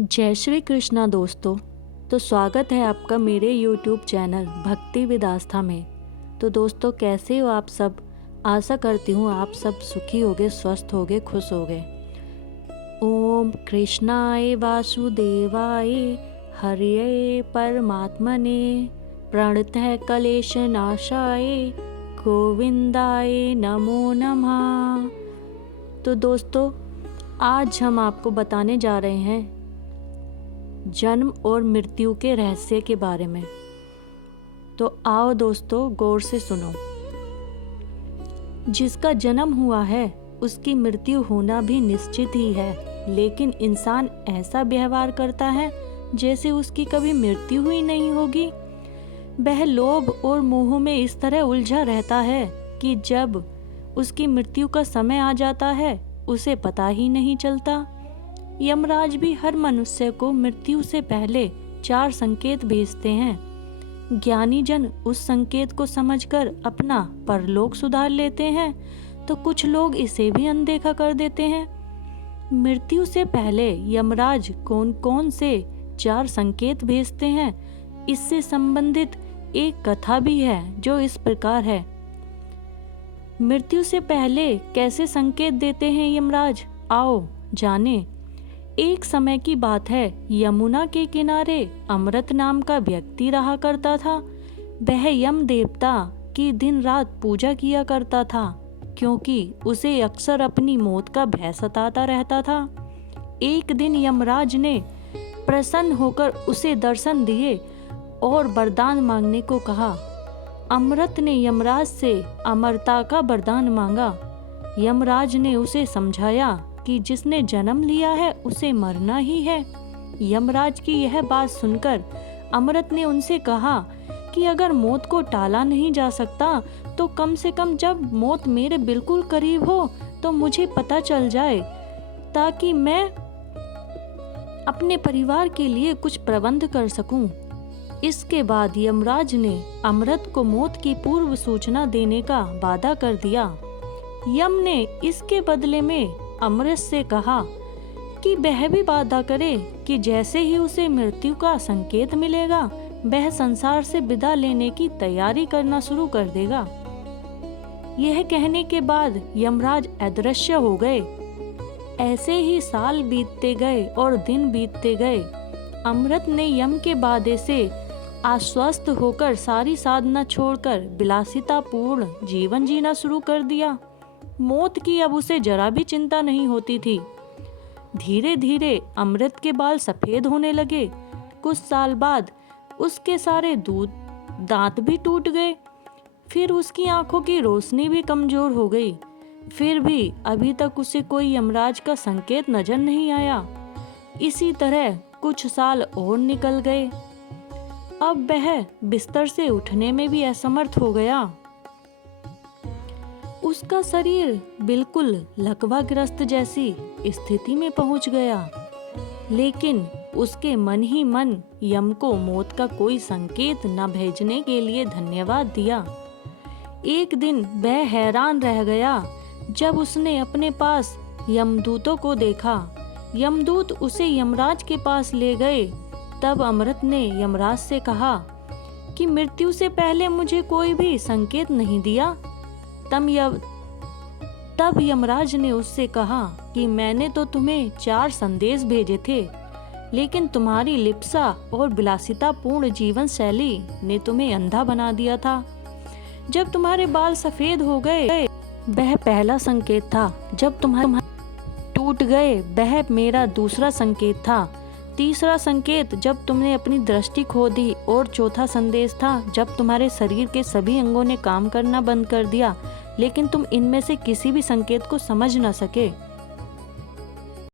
जय श्री कृष्णा दोस्तों। तो स्वागत है आपका मेरे YouTube चैनल भक्ति विद आस्था में। तो दोस्तों, कैसे हो आप सब? आशा करती हूँ आप सब सुखी होगे, स्वस्थ होगे, खुश होगे। ओम कृष्णाय वासुदेवाय हरये परमात्मने प्रणतः क्लेश नाशाय गोविंदाय नमो नमः। तो दोस्तों, आज हम आपको बताने जा रहे हैं जन्म और मृत्यु के रहस्य के बारे में। तो आओ दोस्तों, गौर से सुनो। जिसका जन्म हुआ है उसकी मृत्यु होना भी निश्चित ही है, लेकिन इंसान ऐसा व्यवहार करता है जैसे उसकी कभी मृत्यु हुई नहीं होगी। वह लोभ और मोह में इस तरह उलझा रहता है कि जब उसकी मृत्यु का समय आ जाता है उसे पता ही नहीं चलता। यमराज भी हर मनुष्य को मृत्यु से पहले 4 संकेत भेजते हैं। ज्ञानी जन उस संकेत को समझकर अपना परलोक सुधार लेते हैं, तो कुछ लोग इसे भी अनदेखा कर देते हैं। मृत्यु से पहले यमराज कौन कौन से 4 संकेत भेजते हैं, इससे संबंधित एक कथा भी है जो इस प्रकार है। मृत्यु से पहले कैसे संकेत देते हैं यमराज, आओ जाने। एक समय की बात है, यमुना के किनारे अमृत नाम का व्यक्ति रहा करता था। वह यम देवता की दिन रात पूजा किया करता था, क्योंकि उसे अक्सर अपनी मौत का भय सताता रहता था। एक दिन यमराज ने प्रसन्न होकर उसे दर्शन दिए और वरदान मांगने को कहा। अमृत ने यमराज से अमरता का वरदान मांगा। यमराज ने उसे समझाया कि जिसने जन्म लिया है उसे मरना ही है। यमराज की यह बात सुनकर अमृत ने उनसे कहा कि अगर मौत को टाला नहीं जा सकता तो कम से कम जब मौत मेरे बिल्कुल करीब हो तो मुझे पता चल जाए, ताकि मैं अपने परिवार के लिए कुछ प्रबंध कर सकूं। इसके बाद यमराज ने अमृत को मौत की पूर्व सूचना देने का वादा कर दिया। यम ने इसके बदले में अमृत से कहा कि वह भी वादा करे कि जैसे ही उसे मृत्यु का संकेत मिलेगा वह संसार से विदा लेने की तैयारी करना शुरू कर देगा। यह कहने के बाद यमराज अदृश्य हो गए। ऐसे ही साल बीतते गए और दिन बीतते गए। अमृत ने यम के वादे से आश्वस्त होकर सारी साधना छोड़कर विलासितापूर्ण जीवन जीना शुरू कर दिया। मौत की अब उसे जरा भी चिंता नहीं होती थी। धीरे धीरे अमृत के बाल सफेद होने लगे। कुछ साल बाद उसके सारे दांत भी टूट गए। फिर उसकी आंखों की रोशनी भी कमजोर हो गई। फिर भी अभी तक उसे कोई यमराज का संकेत नजर नहीं आया। इसी तरह कुछ साल और निकल गए। अब वह बिस्तर से उठने में भी असमर्थ हो गया। उसका शरीर बिल्कुल लकवाग्रस्त जैसी स्थिति में पहुंच गया, लेकिन उसके मन ही मन यम को मौत का कोई संकेत न भेजने के लिए धन्यवाद दिया। एक दिन वह हैरान रह गया जब उसने अपने पास यमदूतों को देखा। यमदूत उसे यमराज के पास ले गए। तब अमृत ने यमराज से कहा कि मृत्यु से पहले मुझे कोई भी संकेत नहीं दिया। तब यमराज ने उससे कहा कि मैंने तो तुम्हें 4 संदेश भेजे थे, लेकिन तुम्हारी लिप्सा और विलासितापूर्ण जीवन शैली ने तुम्हें अंधा बना दिया था। जब तुम्हारे बाल सफेद हो गए वह पहला संकेत था, जब तुम्हारे टूट गए वह मेरा दूसरा संकेत था, तीसरा संकेत जब तुमने अपनी दृष्टि खो दी, और चौथा संदेश था जब तुम्हारे शरीर के सभी अंगों ने काम करना बंद कर दिया, लेकिन तुम इनमें से किसी भी संकेत को समझ न सके।